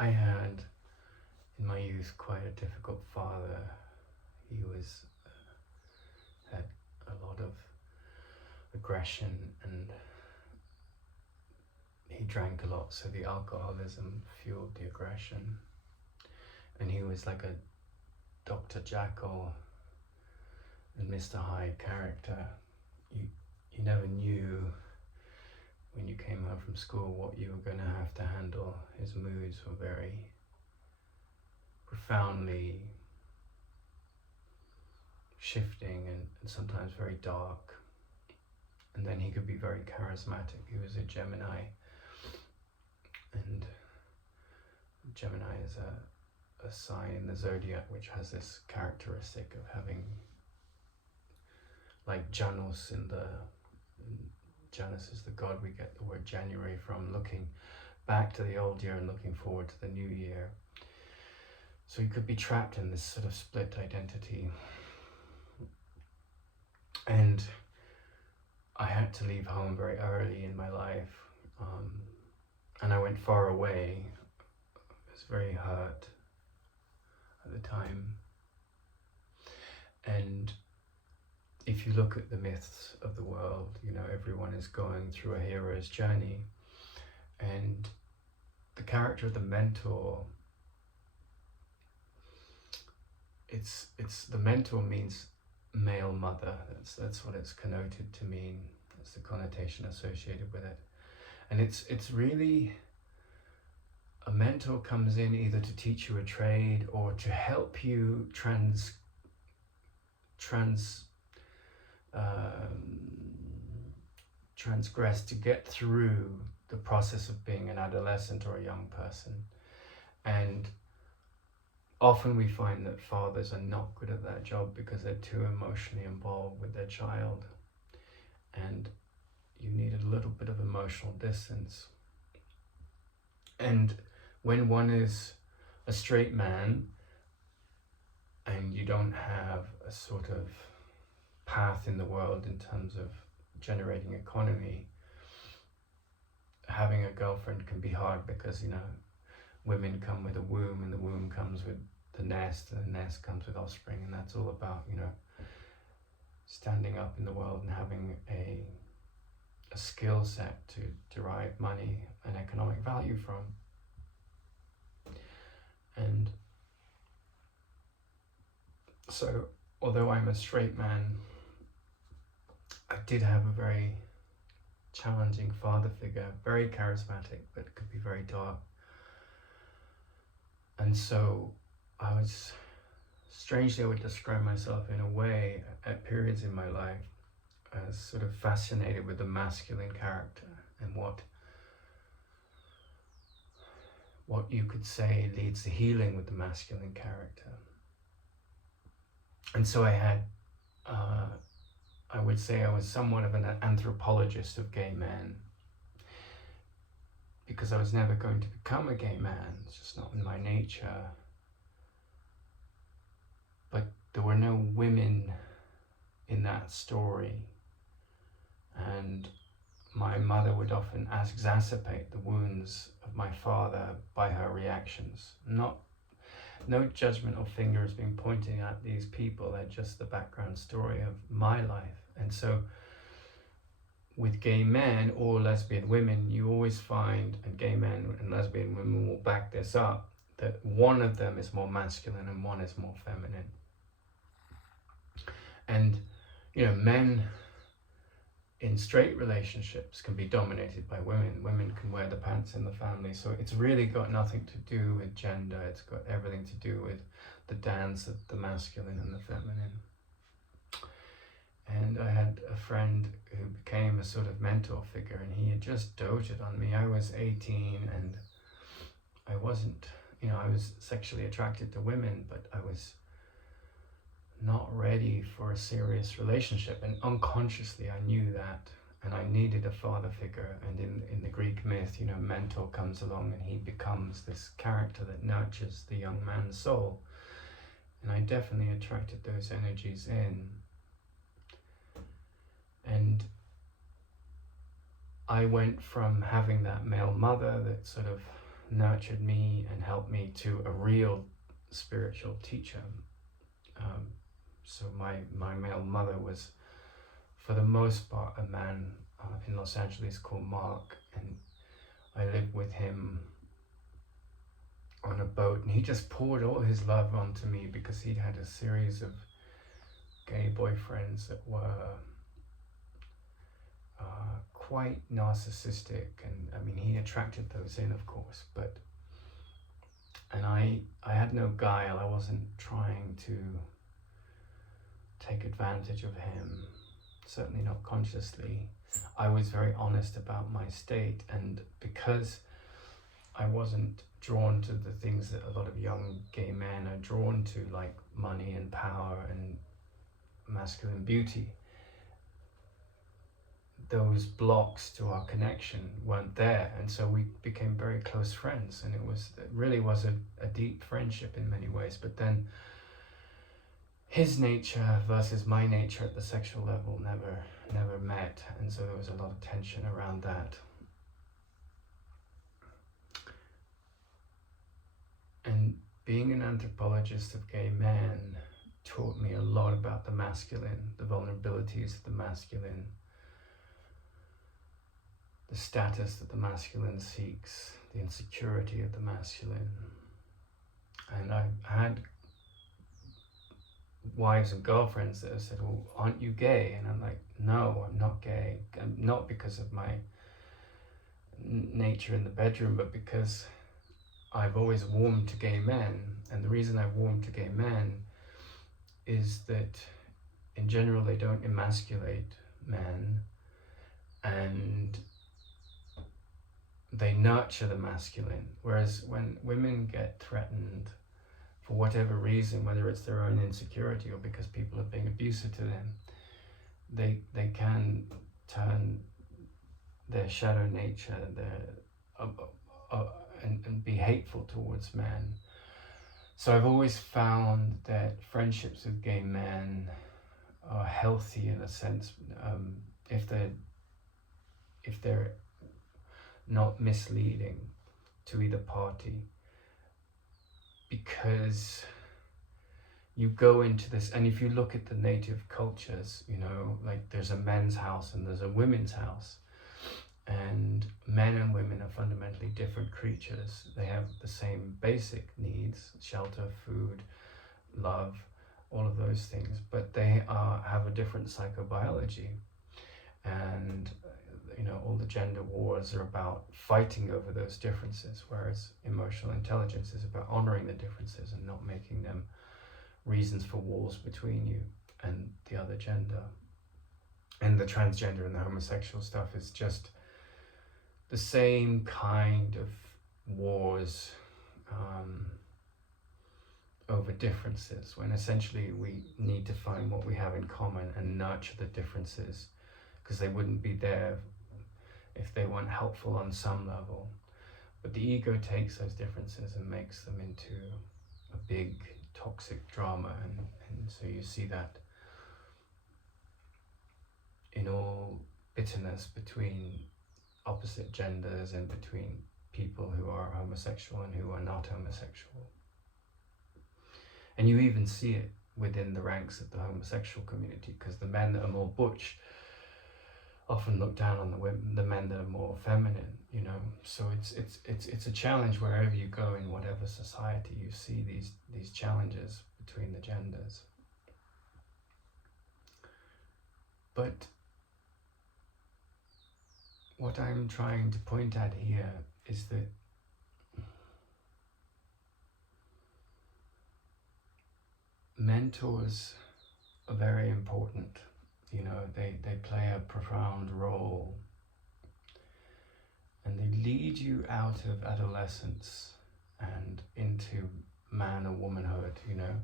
I had in my youth quite a difficult father. He had a lot of aggression, and he drank a lot, so the alcoholism fueled the aggression. And he was like a Dr. Jekyll and Mr. Hyde character. You never knew when you came home from school what you were going to have to handle. His moods were very profoundly shifting and sometimes very dark. And then he could be very charismatic. He was a Gemini, and Gemini is a sign in the zodiac which has this characteristic of having, like Janus Janus is the god we get the word January from, looking back to the old year and looking forward to the new year. So he could be trapped in this sort of split identity. And I had to leave home very early in my life, and I went far away. I was very hurt at the time. And if you look at the myths of the world, you know, everyone is going through a hero's journey, and the character of the mentor, it's the mentor means male mother. That's what it's connoted to mean. That's the connotation associated with it. And it's really, a mentor comes in either to teach you a trade or to help you transgress, to get through the process of being an adolescent or a young person. And often we find that fathers are not good at that job because they're too emotionally involved with their child, and you need a little bit of emotional distance. And when one is a straight man and you don't have a sort of path in the world in terms of generating economy, having a girlfriend can be hard because, you know, women come with a womb, and the womb comes with the nest, and the nest comes with offspring, and that's all about, you know, standing up in the world and having a skill set to derive money and economic value from. And so, although I'm a straight man, I did have a very challenging father figure, very charismatic, but could be very dark. And so I was, strangely I would describe myself in a way at periods in my life as sort of fascinated with the masculine character and what you could say leads to healing with the masculine character. And so I had, I would say I was somewhat of an anthropologist of gay men, because I was never going to become a gay man. It's just not in my nature. But there were no women in that story. And my mother would often exacerbate the wounds of my father by her reactions. No judgment or fingers being pointing at these people, they're just the background story of my life. And so with gay men or lesbian women, you always find, and gay men and lesbian women will back this up, that one of them is more masculine and one is more feminine. And, you know, men in straight relationships can be dominated by women. Women can wear the pants in the family. So it's really got nothing to do with gender. It's got everything to do with the dance of the masculine and the feminine. And I had a friend who became a sort of mentor figure, and he had just doted on me. I was 18 and I wasn't, you know, I was sexually attracted to women, but I was not ready for a serious relationship, and unconsciously I knew that, and I needed a father figure. And in the Greek myth, you know, mentor comes along and he becomes this character that nurtures the young man's soul, and I definitely attracted those energies in. And I went from having that male mother that sort of nurtured me and helped me to a real spiritual teacher. So my male mother was, for the most part, a man in Los Angeles called Mark, and I lived with him on a boat, and he just poured all his love onto me because he'd had a series of gay boyfriends that were quite narcissistic, and I mean he attracted those in, of course, and I had no guile. I wasn't trying to take advantage of him, certainly not consciously. I was very honest about my state, and because I wasn't drawn to the things that a lot of young gay men are drawn to, like money and power and masculine beauty, those blocks to our connection weren't there, and so we became very close friends, and it really was a deep friendship in many ways. But then his nature versus my nature at the sexual level never met, and so there was a lot of tension around that. And being an anthropologist of gay men taught me a lot about the masculine, the vulnerabilities of the masculine, the status that the masculine seeks, the insecurity of the masculine. And I had wives and girlfriends that have said, well, aren't you gay? And I'm like, no, I'm not gay. I'm not because of my nature in the bedroom, but because I've always warmed to gay men. And the reason I've warmed to gay men is that in general they don't emasculate men, and they nurture the masculine. Whereas when women get threatened for whatever reason, whether it's their own insecurity or because people are being abusive to them, they can turn their shadow nature, and be hateful towards men. So I've always found that friendships with gay men are healthy in a sense, if they're not misleading to either party, because you go into this, and if you look at the native cultures, you know, like there's a men's house and there's a women's house, and men and women are fundamentally different creatures. They have the same basic needs: shelter, food, love, all of those things, but they have a different psychobiology. And you know, all the gender wars are about fighting over those differences, whereas emotional intelligence is about honoring the differences and not making them reasons for wars between you and the other gender. And the transgender and the homosexual stuff is just the same kind of wars over differences, when essentially we need to find what we have in common and nurture the differences, because they wouldn't be there if they weren't helpful on some level. But the ego takes those differences and makes them into a big toxic drama, and so you see that in all bitterness between opposite genders and between people who are homosexual and who are not homosexual. And you even see it within the ranks of the homosexual community, because the men that are more butch often look down on the men that are more feminine, you know. So it's a challenge wherever you go in whatever society. You see these challenges between the genders. But what I'm trying to point at here is that mentors are very important. You know, they play a profound role, and they lead you out of adolescence and into man or womanhood, you know.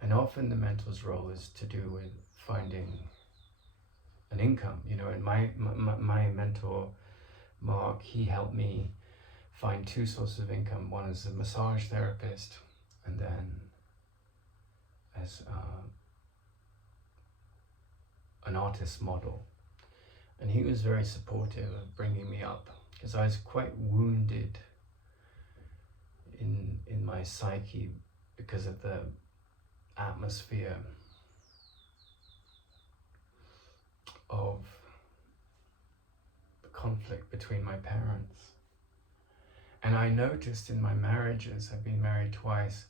And often the mentor's role is to do with finding an income, you know. And my mentor, Mark, he helped me find two sources of income. One as a massage therapist, and then as an artist model. And he was very supportive of bringing me up because I was quite wounded in my psyche because of the atmosphere of the conflict between my parents. And I noticed in my marriages, I've been married twice,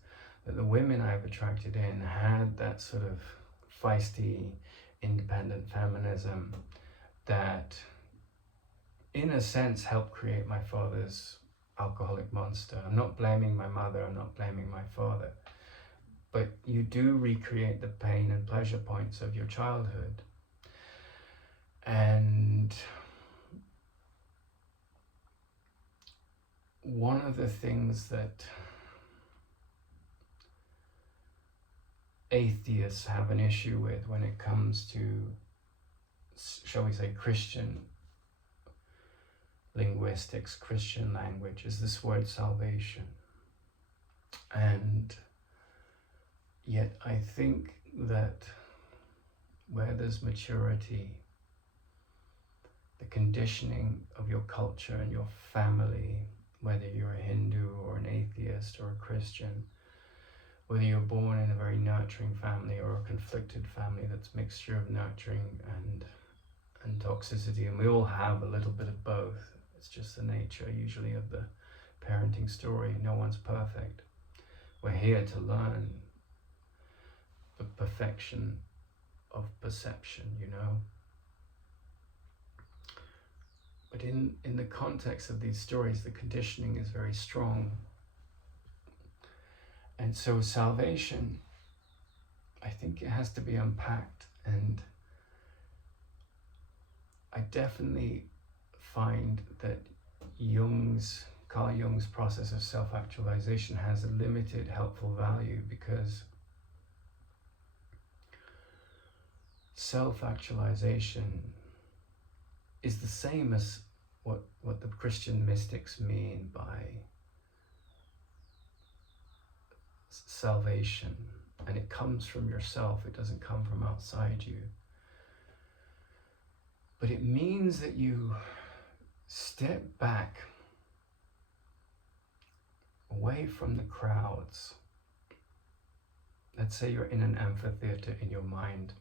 that the women I've attracted in had that sort of feisty, independent feminism that, in a sense, helped create my father's alcoholic monster. I'm not blaming my mother, I'm not blaming my father, but you do recreate the pain and pleasure points of your childhood. And one of the things that atheists have an issue with when it comes to, shall we say, Christian linguistics, Christian language, is this word salvation. And yet I think that where there's maturity, the conditioning of your culture and your family, whether you're a Hindu or an atheist or a Christian, whether you're born in a very nurturing family or a conflicted family that's a mixture of nurturing and toxicity, and we all have a little bit of both. It's just the nature usually of the parenting story. No one's perfect. We're here to learn the perfection of perception, you know. But in the context of these stories, the conditioning is very strong. And so salvation, I think it has to be unpacked. And I definitely find that Carl Jung's process of self-actualization has a limited helpful value, because self-actualization is the same as what the Christian mystics mean by salvation, and it comes from yourself. It doesn't come from outside you, but it means that you step back away from the crowds. Let's say you're in an amphitheater in your mind,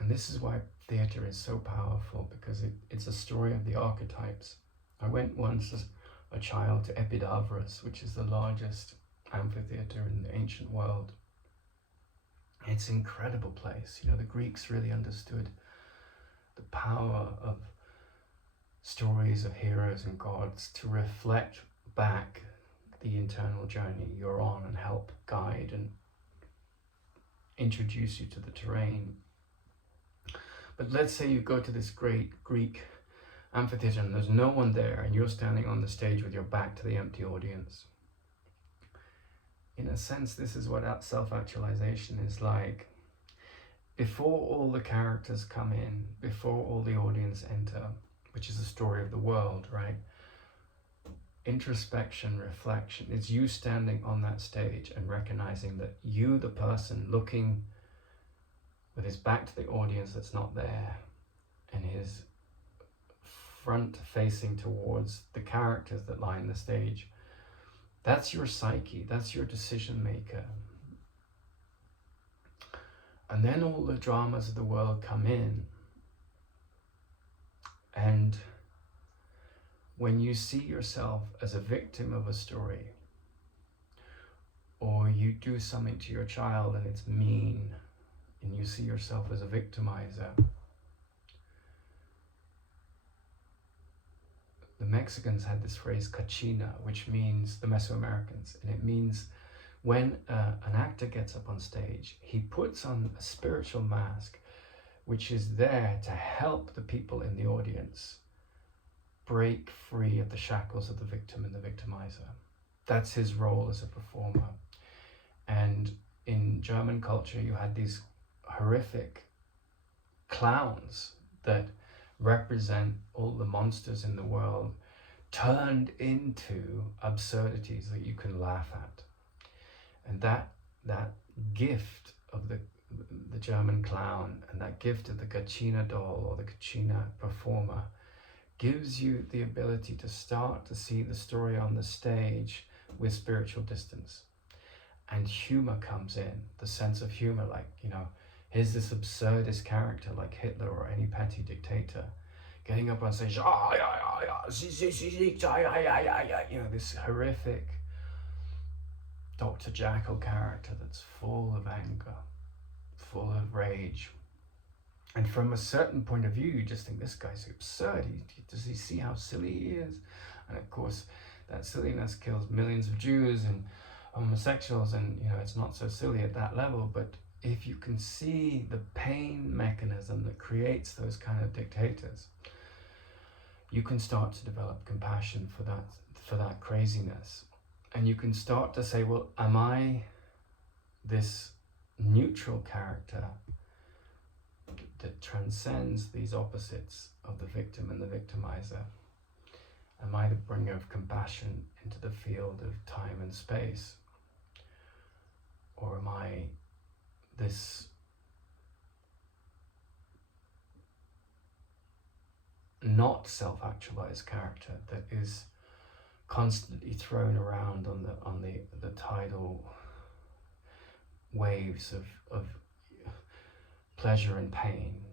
and this is why theater is so powerful, because it's a story of the archetypes. I went once as a child to Epidavros, which is the largest amphitheater in the ancient world. It's an incredible place. You know, the Greeks really understood the power of stories of heroes and gods to reflect back the internal journey you're on and help guide and introduce you to the terrain. But let's say you go to this great Greek amphitheater and there's no one there, and you're standing on the stage with your back to the empty audience. In a sense, this is what self-actualization is like. Before all the characters come in, before all the audience enter, which is the story of the world, right? Introspection, reflection, it's you standing on that stage and recognizing that you, the person looking with his back to the audience that's not there, and his front facing towards the characters that line the stage, that's your psyche, that's your decision maker. And then all the dramas of the world come in, and when you see yourself as a victim of a story, or you do something to your child and it's mean, and you see yourself as a victimizer, the Mexicans had this phrase cachina, which means, the Mesoamericans, and it means when an actor gets up on stage, he puts on a spiritual mask which is there to help the people in the audience break free of the shackles of the victim and the victimizer. That's his role as a performer. And in German culture, you had these horrific clowns that represent all the monsters in the world turned into absurdities that you can laugh at. And that gift of the the German clown, and that gift of the Kachina doll or the Kachina performer gives you the ability to start to see the story on the stage with spiritual distance. And humor comes in, the sense of humor, like, here's this absurdist character like Hitler or any petty dictator getting up on stage, this horrific Dr. Jekyll character that's full of anger, full of rage. And from a certain point of view, you just think, this guy's absurd. Does he see how silly he is? And of course, that silliness kills millions of Jews and homosexuals, and it's not so silly at that level. But if you can see the pain mechanism that creates those kind of dictators, you can start to develop compassion for that craziness. And you can start to say, well, am I this neutral character that transcends these opposites of the victim and the victimizer? Am I the bringer of compassion into the field of time and space? Or am I this not self-actualized character that is constantly thrown around on the tidal waves of pleasure and pain?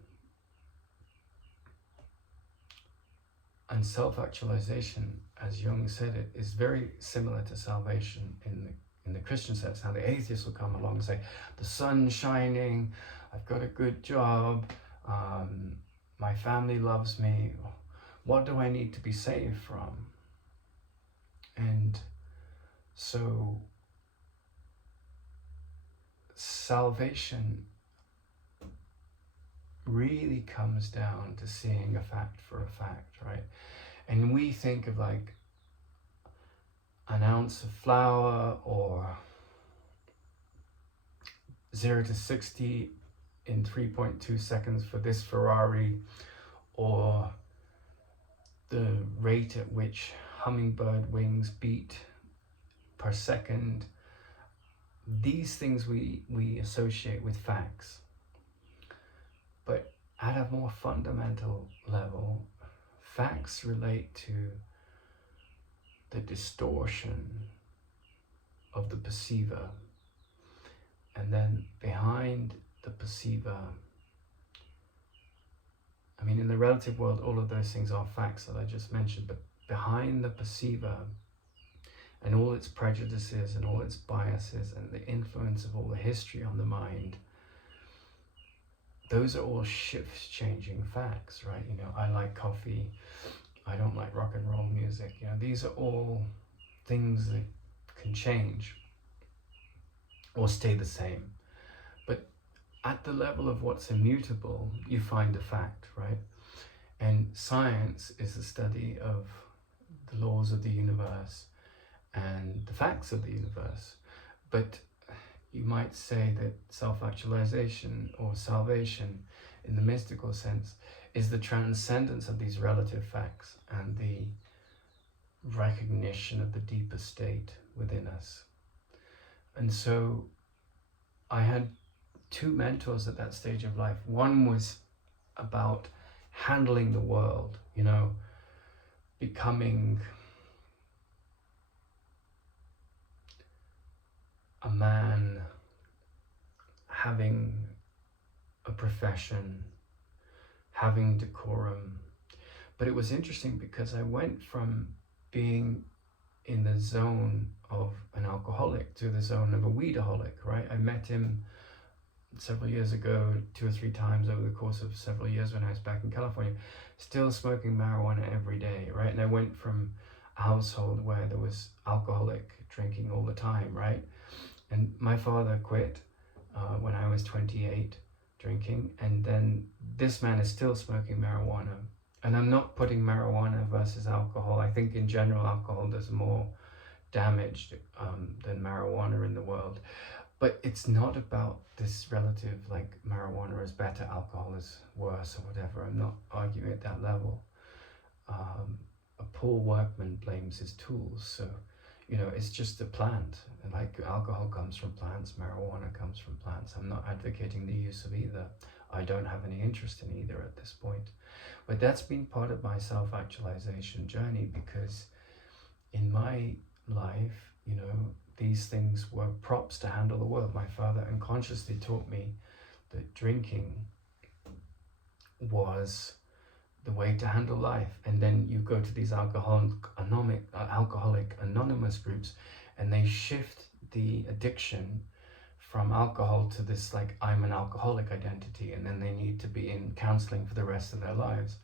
And self-actualization, as Jung said it, is very similar to salvation in the Christian sense. Now the atheist will come along and say, the sun's shining, I've got a good job, my family loves me, what do I need to be saved from? And so salvation really comes down to seeing a fact for a fact, right? And we think of like an ounce of flour, or 0 to 60 in 3.2 seconds for this Ferrari, or the rate at which hummingbird wings beat per second. These things we associate with facts. But at a more fundamental level, facts relate to the distortion of the perceiver. And then behind the perceiver, I mean, in the relative world, all of those things are facts that I just mentioned, but behind the perceiver and all its prejudices and all its biases and the influence of all the history on the mind, those are all shift-changing facts, right? I like coffee, I don't like rock and roll music. These are all things that can change or stay the same. But at the level of what's immutable, you find a fact, right? And science is the study of the laws of the universe and the facts of the universe. But you might say that self-actualization or salvation in the mystical sense is the transcendence of these relative facts and the recognition of the deeper state within us. And so I had two mentors at that stage of life. One was about handling the world, becoming a man, having a profession, having decorum. But it was interesting because I went from being in the zone of an alcoholic to the zone of a weedaholic, right? I met him several years ago, 2 or 3 times over the course of several years when I was back in California, still smoking marijuana every day, right? And I went from a household where there was alcoholic drinking all the time, right? And my father quit when I was 28 drinking, and then this man is still smoking marijuana. And I'm not putting marijuana versus alcohol. I think in general alcohol does more damage than marijuana in the world. But it's not about this relative, like marijuana is better, alcohol is worse, or whatever. I'm not arguing at that level. A poor workman blames his tools. So, it's just a plant. Like alcohol comes from plants, marijuana comes from plants. I'm not advocating the use of either. I don't have any interest in either at this point. But that's been part of my self-actualization journey, because in my life, these things were props to handle the world. My father unconsciously taught me that drinking was the way to handle life. And then you go to these alcoholic anonymous groups, and they shift the addiction from alcohol to this, like, I'm an alcoholic identity, and then they need to be in counseling for the rest of their lives.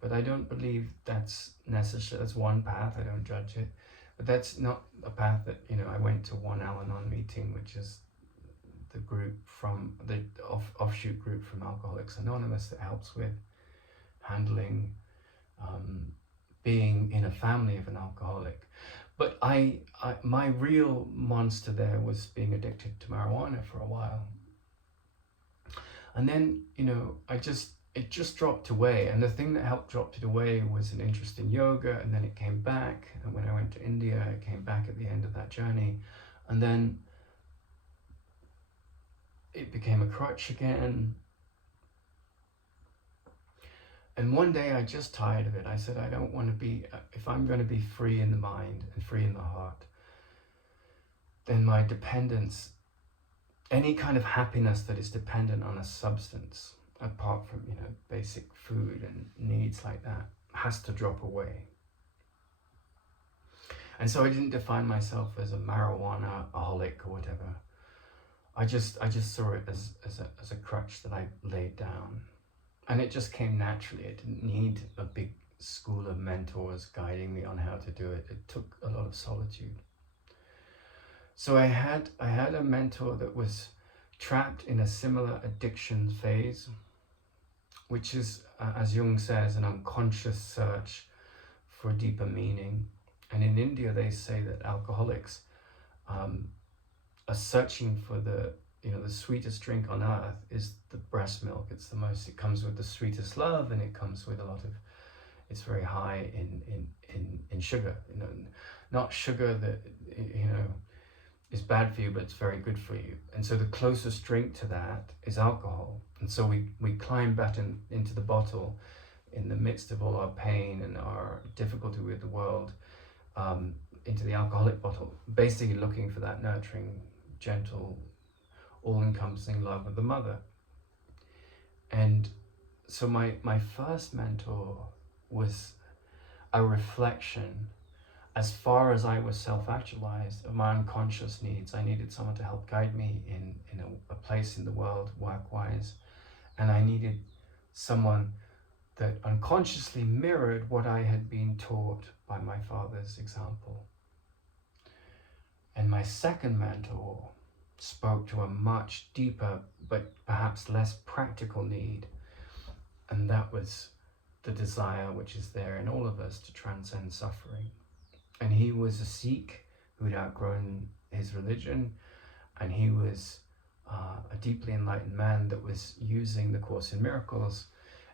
But I don't believe that's necessary. That's one path. I don't judge it, but that's not a path that, I went to one Al-Anon meeting, which is the group from the offshoot group from Alcoholics Anonymous that helps with handling being in a family of an alcoholic. But my real monster there was being addicted to marijuana for a while. And then, it just dropped away. And the thing that helped drop it away was an interest in yoga, and then it came back. And when I went to India, it came back at the end of that journey. And then it became a crutch again. And one day I just tired of it. I said, I don't want to be, if I'm going to be free in the mind and free in the heart, then my dependence, any kind of happiness that is dependent on a substance, apart from, basic food and needs like that, has to drop away. And so I didn't define myself as a marijuana-aholic or whatever. I just saw it as a crutch that I laid down. And it just came naturally. I didn't need a big school of mentors guiding me on how to do it. It took a lot of solitude. So I had a mentor that was trapped in a similar addiction phase, which is, as Jung says, an unconscious search for deeper meaning. And in India, they say that alcoholics are searching for the sweetest drink on earth is the breast milk. It comes with the sweetest love, and it comes with it's very high in sugar, not sugar that, is bad for you, but it's very good for you. And so the closest drink to that is alcohol. And so we climb back into the bottle in the midst of all our pain and our difficulty with the world, into the alcoholic bottle, basically looking for that nurturing, gentle, all-encompassing love of the mother. And so my first mentor was a reflection, as far as I was self-actualized, of my unconscious needs. I needed someone to help guide me in a place in the world, work-wise, and I needed someone that unconsciously mirrored what I had been taught by my father's example. And my second mentor spoke to a much deeper, but perhaps less practical need, and that was the desire which is there in all of us to transcend suffering. And he was a Sikh who had outgrown his religion, and he was a deeply enlightened man that was using the Course in Miracles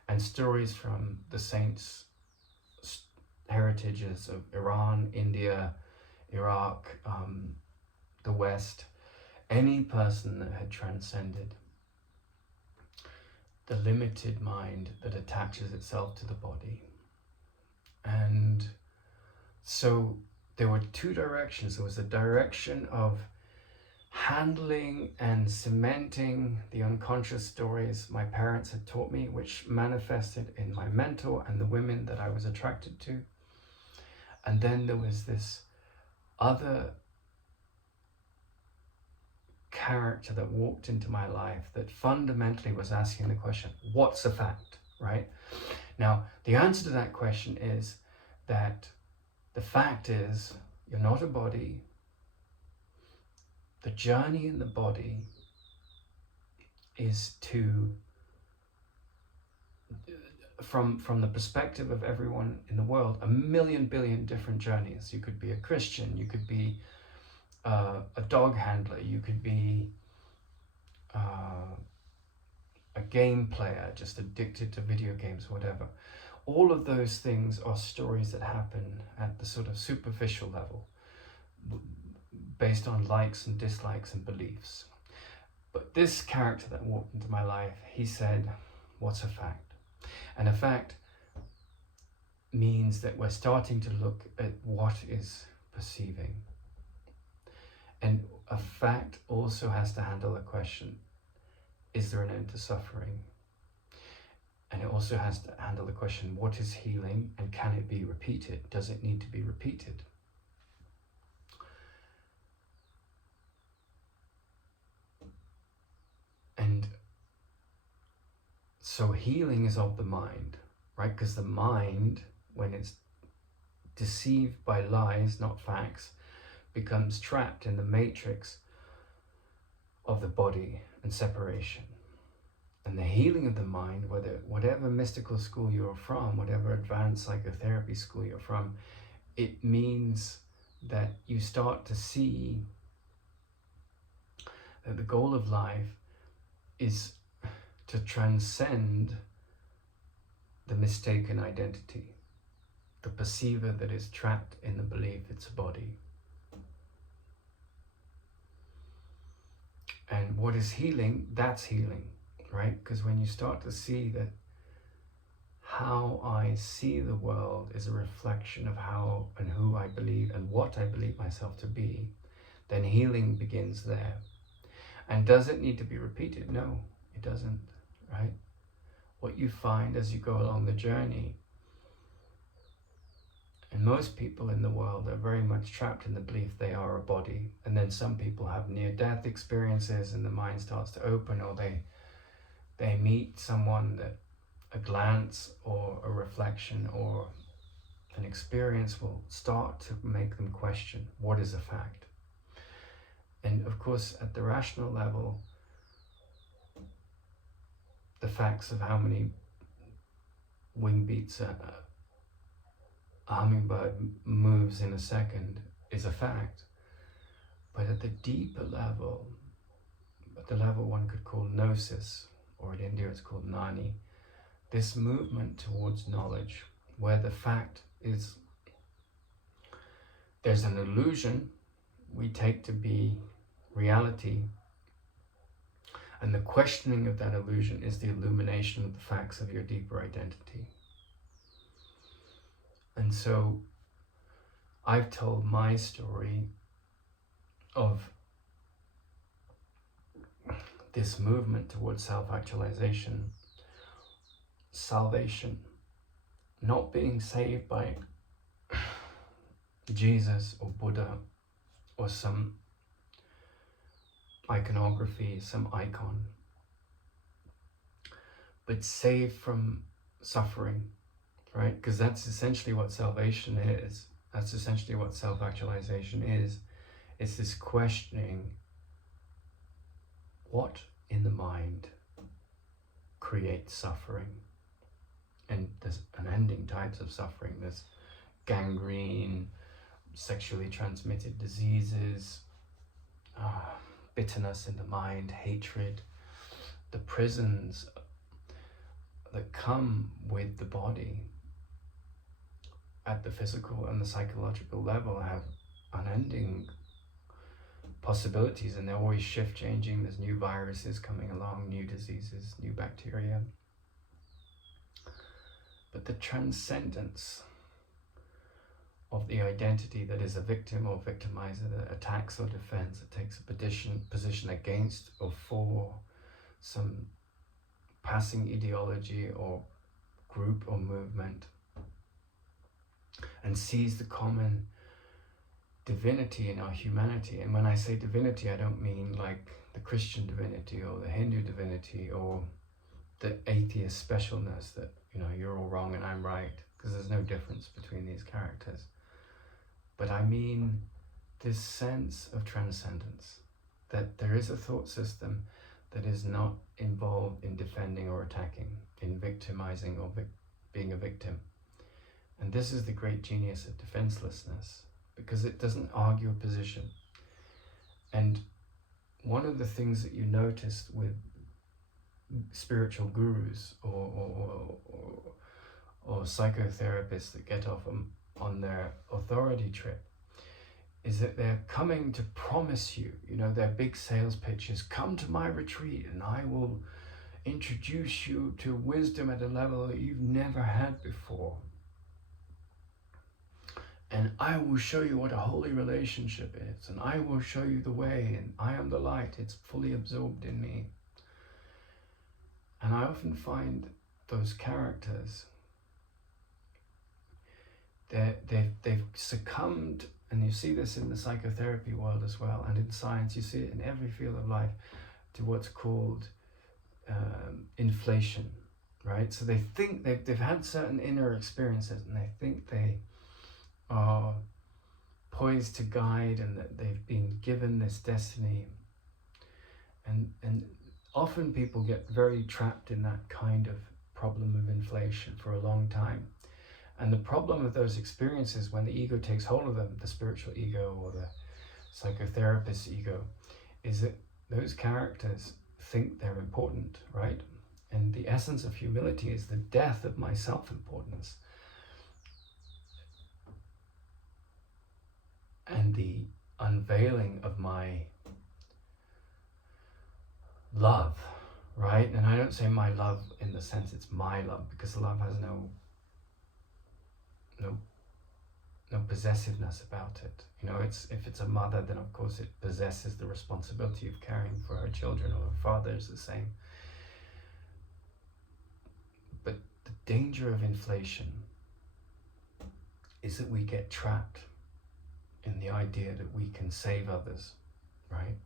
and stories from the saints' heritages of Iran, India, Iraq, the West, any person that had transcended the limited mind that attaches itself to the body. And so there were two directions. There was a direction of handling and cementing the unconscious stories my parents had taught me, which manifested in my mentor and the women that I was attracted to. And then there was this other character that walked into my life that fundamentally was asking the question, what's a fact, right? Now, the answer to that question is that the fact is you're not a body. The journey in the body is from the perspective of everyone in the world, 1 billion different journeys. You could be a Christian, you could be a dog handler, you could be a game player, just addicted to video games, whatever. All of those things are stories that happen at the sort of superficial level. based on likes and dislikes and beliefs. But this character that walked into my life, he said, what's a fact? And a fact means that we're starting to look at what is perceiving. And a fact also has to handle the question, is there an end to suffering? And it also has to handle the question, what is healing and can it be repeated? Does it need to be repeated? And so healing is of the mind, right? Because the mind, when it's deceived by lies, not facts, becomes trapped in the matrix of the body and separation. And the healing of the mind, whatever mystical school you're from, whatever advanced psychotherapy school you're from, it means that you start to see that the goal of life is to transcend the mistaken identity, the perceiver that is trapped in the belief it's a body. And what is healing? That's healing, right? Because when you start to see that how I see the world is a reflection of how and who I believe and what I believe myself to be, then healing begins there. And does it need to be repeated? No, it doesn't, right? What you find as you go along the journey, and most people in the world are very much trapped in the belief they are a body. And then some people have near-death experiences and the mind starts to open, or they meet someone that a glance or a reflection or an experience will start to make them question, what is a fact? And of course, at the rational level, the facts of how many wing beats a hummingbird moves in a second is a fact. But at the deeper level, at the level one could call gnosis, or in India it's called nani, this movement towards knowledge, where the fact is, there's an illusion we take to be reality, and the questioning of that illusion is the illumination of the facts of your deeper identity. And so I've told my story of this movement towards self-actualization, salvation, not being saved by Jesus or Buddha or some iconography, some icon, but saved from suffering, right? Because that's essentially what salvation is. That's essentially what self-actualization is. It's this questioning, what in the mind creates suffering? And there's unending types of suffering. There's gangrene, sexually transmitted diseases, bitterness in the mind, hatred. The prisons that come with the body at the physical and the psychological level have unending possibilities, and they're always shift changing. There's new viruses coming along, new diseases, new bacteria. But the transcendence of the identity that is a victim or victimizer, that attacks or defends, that takes a position against or for some passing ideology or group or movement, and sees the common divinity in our humanity. And when I say divinity, I don't mean like the Christian divinity or the Hindu divinity or the atheist specialness that, you know, you're all wrong and I'm right, because there's no difference between these characters. But I mean this sense of transcendence, that there is a thought system that is not involved in defending or attacking, in victimizing or being a victim. And this is the great genius of defenselessness, because it doesn't argue a position. And one of the things that you noticed with spiritual gurus or psychotherapists that get off on their authority trip is that they're coming to promise you, their big sales pitches, come to my retreat and I will introduce you to wisdom at a level that you've never had before. And I will show you what a holy relationship is, and I will show you the way, and I am the light, it's fully absorbed in me. And I often find those characters, they've succumbed, and you see this in the psychotherapy world as well, and in science, you see it in every field of life, to what's called inflation, right? So they think they've had certain inner experiences, and they think they are poised to guide, and that they've been given this destiny. And often people get very trapped in that kind of problem of inflation for a long time. And the problem of those experiences, when the ego takes hold of them, the spiritual ego or the psychotherapist's ego, is that those characters think they're important, right? And the essence of humility is the death of my self-importance and the unveiling of my love, right? And I don't say my love in the sense it's my love, because love has no possessiveness about it. If it's a mother, then of course it possesses the responsibility of caring for her children, or her father is the same. But the danger of inflation is that we get trapped in the idea that we can save others, right?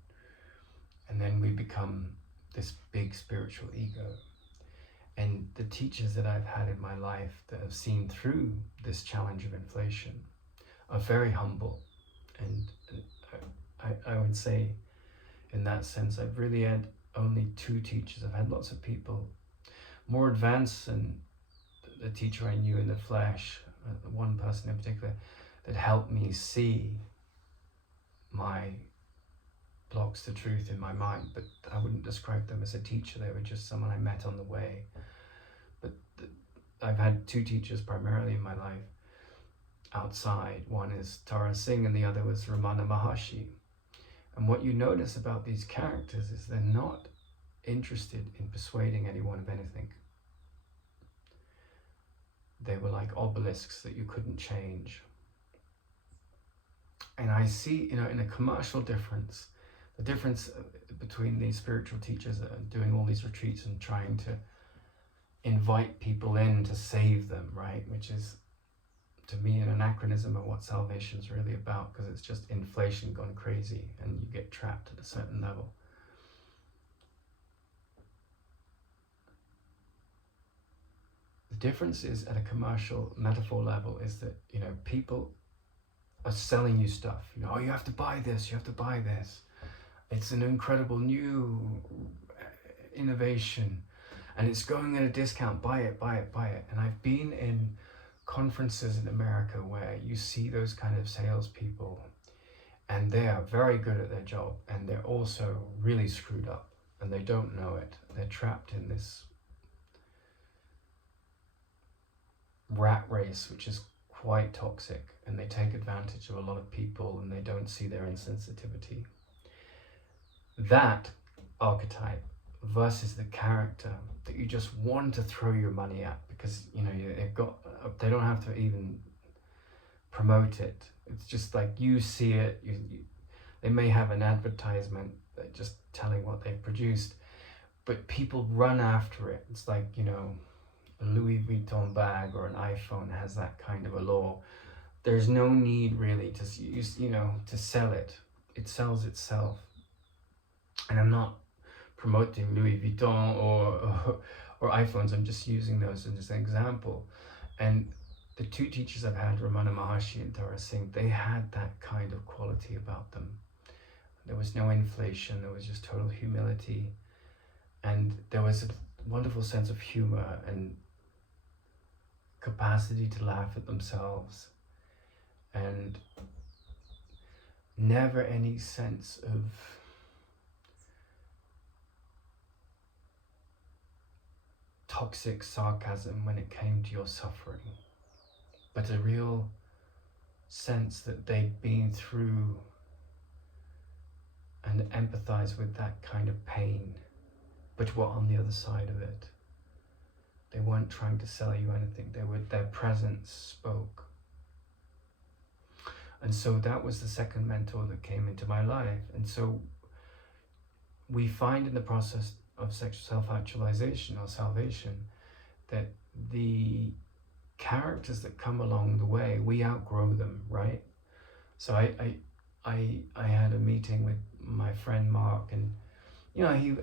And then we become this big spiritual ego. And the teachers that I've had in my life that have seen through this challenge of inflation are very humble. And I would say, in that sense, I've really had only 2 teachers. I've had lots of people more advanced than the teacher I knew in the flesh, one person in particular, that helped me see my blocks to truth in my mind. But I wouldn't describe them as a teacher. They were just someone I met on the way. But I've had 2 teachers primarily in my life outside. One is Tara Singh and the other was Ramana Maharshi. And what you notice about these characters is they're not interested in persuading anyone of anything. They were like obelisks that you couldn't change. And I see, in a commercial difference, the difference between these spiritual teachers that are doing all these retreats and trying to invite people in to save them, right? Which is, to me, an anachronism of what salvation is really about, because it's just inflation gone crazy and you get trapped at a certain level. The difference is, at a commercial metaphor level, is that, people are selling you stuff. Oh, you have to buy this, you have to buy this. It's an incredible new innovation and it's going at a discount, buy it, buy it, buy it. And I've been in conferences in America where you see those kind of salespeople, and they are very good at their job, and they're also really screwed up, and they don't know it. They're trapped in this rat race, which is quite toxic, and they take advantage of a lot of people, and they don't see their insensitivity. That archetype versus the character that you just want to throw your money at, because they don't have to even promote it. It's just like you see it. They may have an advertisement just telling what they've produced, but people run after it. It's like, a Louis Vuitton bag or an iPhone has that kind of a law. There's no need really to use, to sell it. It sells itself. And I'm not promoting Louis Vuitton or iPhones. I'm just using those as an example. And the 2 teachers I've had, Ramana Maharshi and Tara Singh, they had that kind of quality about them. There was no inflation. There was just total humility. And there was a wonderful sense of humor and capacity to laugh at themselves. And never any sense of toxic sarcasm when it came to your suffering, but a real sense that they'd been through and empathize with that kind of pain, but were on the other side of it. They weren't trying to sell you anything. Their presence spoke. And so that was the second mentor that came into my life. And so we find in the process of self-actualization or salvation that the characters that come along the way, we outgrow them, right? So I had a meeting with my friend Mark, and you know,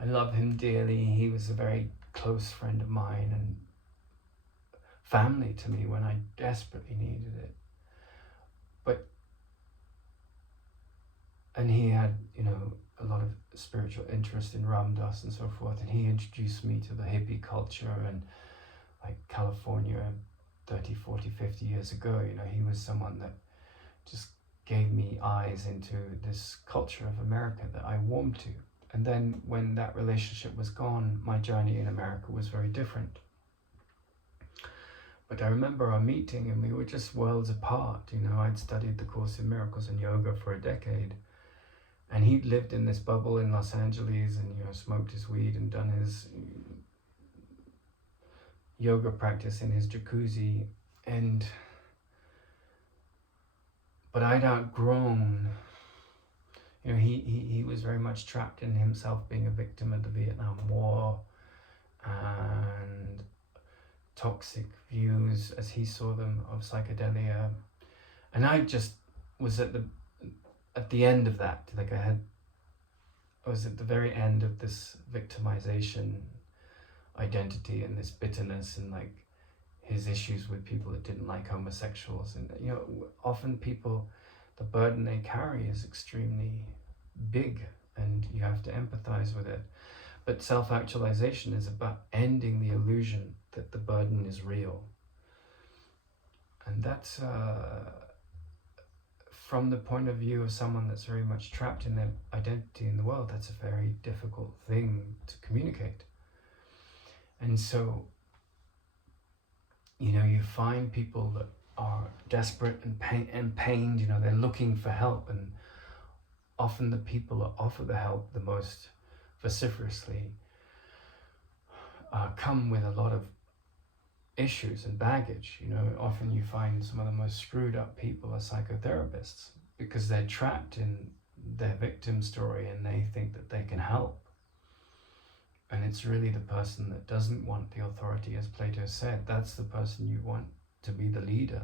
I love him dearly. He was a very close friend of mine and family to me when I desperately needed it. And he had, you know, a lot of spiritual interest in Ram Dass and so forth, and he introduced me to the hippie culture and like California 30, 40, 50 years ago. You know, he was someone that just gave me eyes into this culture of America that I warmed to. And then when that relationship was gone, my journey in America was very different. But I remember our meeting and we were just worlds apart. You know, I'd studied the Course in Miracles and yoga for a decade. And he'd lived in this bubble in Los Angeles and, you know, smoked his weed and done his yoga practice in his jacuzzi. But I'd outgrown, you know, he was very much trapped in himself being a victim of the Vietnam War and toxic views as he saw them of psychedelia. And I just was at the end of that. Like I was at the very end of this victimization identity and this bitterness and like his issues with people that didn't like homosexuals. And you know, often people, the burden they carry is extremely big and you have to empathize with it. But self-actualization is about ending the illusion that the burden is real. And that's from the point of view of someone that's very much trapped in their identity in the world, that's a very difficult thing to communicate. And so, you know, you find people that are desperate and pained, you know, they're looking for help, and often the people that offer the help the most vociferously come with a lot of issues and baggage. You know, often you find some of the most screwed up people are psychotherapists because they're trapped in their victim story and they think that they can help. And it's really the person that doesn't want the authority, as Plato said, that's the person you want to be the leader.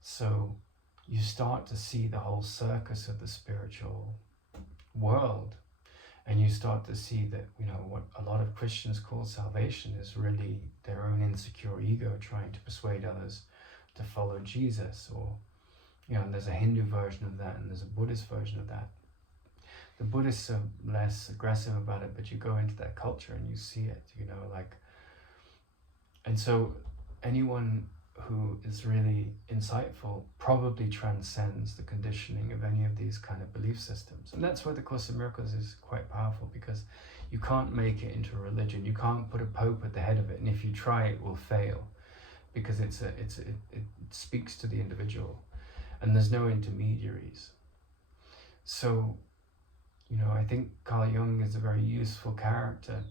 So you start to see the whole circus of the spiritual world. And you start to see that, you know, what a lot of Christians call salvation is really their own insecure ego trying to persuade others to follow Jesus. Or, you know, there's a Hindu version of that and there's a Buddhist version of that. The Buddhists are less aggressive about it, but you go into that culture and you see it, you know, like. And so anyone who is really insightful probably transcends the conditioning of any of these kind of belief systems. And that's why the Course in Miracles is quite powerful, because you can't make it into a religion. You can't put a pope at the head of it, and if you try, it will fail, because it speaks to the individual, and there's no intermediaries. So, you know, I think Carl Jung is a very useful character.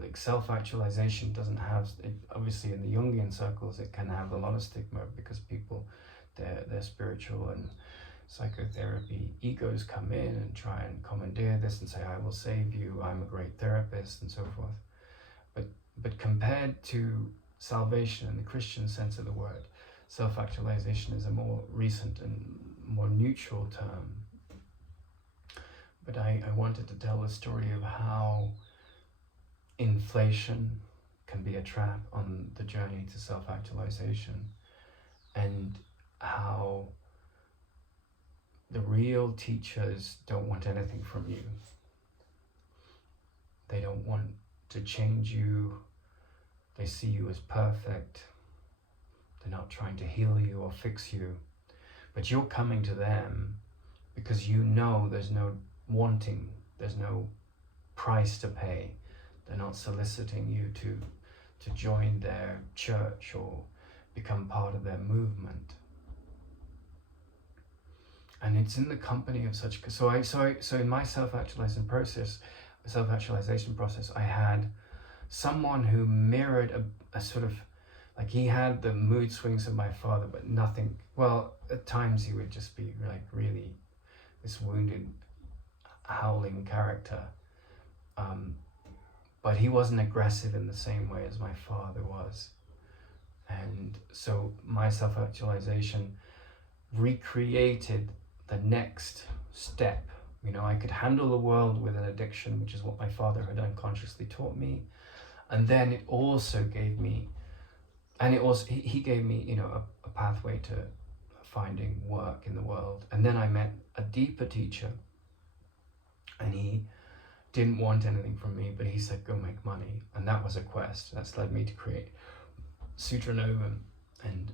Like self-actualization doesn't have it, obviously in the Jungian circles it can have a lot of stigma, because people, their spiritual and psychotherapy egos come in and try and commandeer this and say, I will save you, I'm a great therapist, and so forth. But compared to salvation in the Christian sense of the word, self-actualization is a more recent and more neutral term. But I wanted to tell the story of how inflation can be a trap on the journey to self-actualization, and how the real teachers don't want anything from you. They don't want to change you. They see you as perfect. They're not trying to heal you or fix you. But you're coming to them because you know there's no wanting, there's no price to pay. They're not soliciting you to join their church, or become part of their movement. And it's in the company of such, so in my self-actualization process, I had someone who mirrored a sort of, like, he had the mood swings of my father, but nothing, well, at times he would just be like really this wounded, howling character. But he wasn't aggressive in the same way as my father was. And so my self-actualization recreated the next step. You know, I could handle the world with an addiction, which is what my father had unconsciously taught me. And then it also gave me, he gave me, you know, a pathway to finding work in the world. And then I met a deeper teacher, and he didn't want anything from me, but he said, go make money. And that was a quest. That's led me to create Sutra Novum. And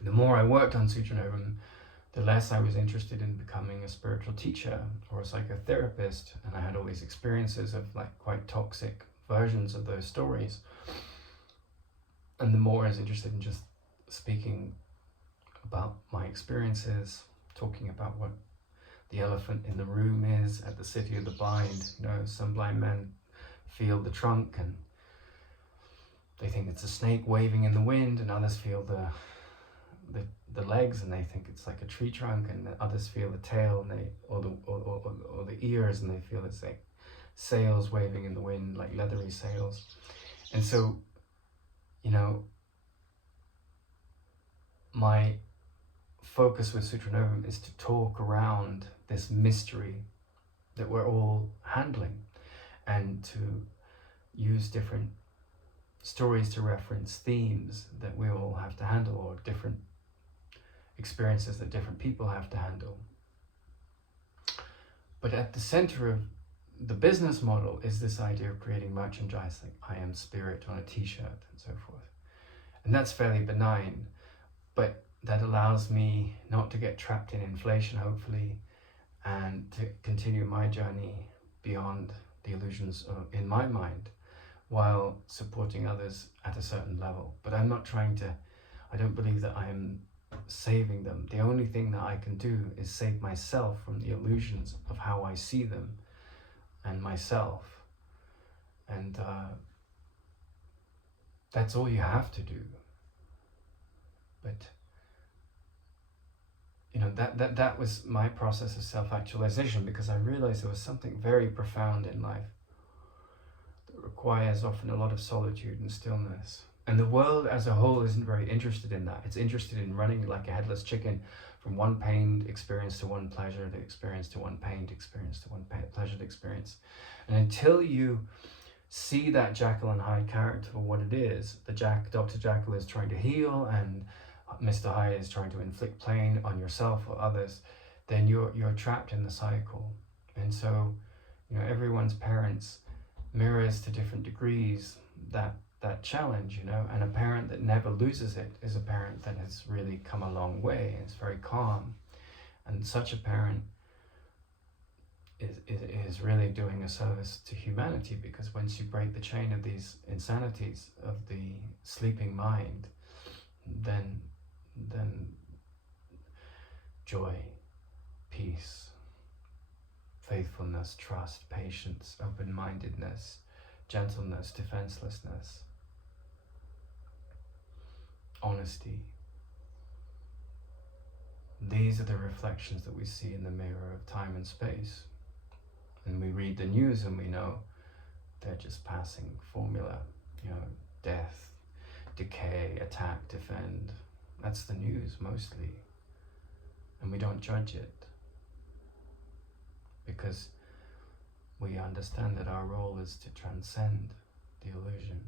the more I worked on Sutra Novum, the less I was interested in becoming a spiritual teacher or a psychotherapist. And I had all these experiences of like quite toxic versions of those stories. And the more I was interested in just speaking about my experiences, talking about what the elephant in the room is at the City of the Blind. You know, some blind men feel the trunk and they think it's a snake waving in the wind, and others feel the legs and they think it's like a tree trunk, and others feel the tail and or the ears, and they feel it's like sails waving in the wind, like leathery sails. And so, you know, my focus with Sutra Novum is to talk around this mystery that we're all handling, and to use different stories to reference themes that we all have to handle, or different experiences that different people have to handle. But at the center of the business model is this idea of creating merchandise like I am spirit on a t-shirt and so forth. And that's fairly benign, but that allows me not to get trapped in inflation, hopefully, and to continue my journey beyond the illusions in my mind, while supporting others at a certain level. But I'm not trying to, I don't believe that I am saving them. The only thing that I can do is save myself from the illusions of how I see them and myself. And that's all you have to do. But you know, that was my process of self-actualization, because I realized there was something very profound in life that requires often a lot of solitude and stillness. And the world as a whole isn't very interested in that. It's interested in running like a headless chicken from one pained experience to one pleasured experience to one pained experience to one pleasured experience. And until you see that Jekyll and Hyde character for what it is, Dr. Jekyll is trying to heal and Mr. Hyde is trying to inflict pain on yourself or others, then you're trapped in the cycle. And so, you know, everyone's parents mirrors to different degrees that challenge, you know, and a parent that never loses it is a parent that has really come a long way and is very calm. And such a parent is really doing a service to humanity, because once you break the chain of these insanities of the sleeping mind, then joy, peace, faithfulness, trust, patience, open-mindedness, gentleness, defenselessness, honesty. These are the reflections that we see in the mirror of time and space. And we read the news and we know they're just passing formula, you know, death, decay, attack, defend. That's the news mostly. And we don't judge it, because we understand that our role is to transcend the illusion.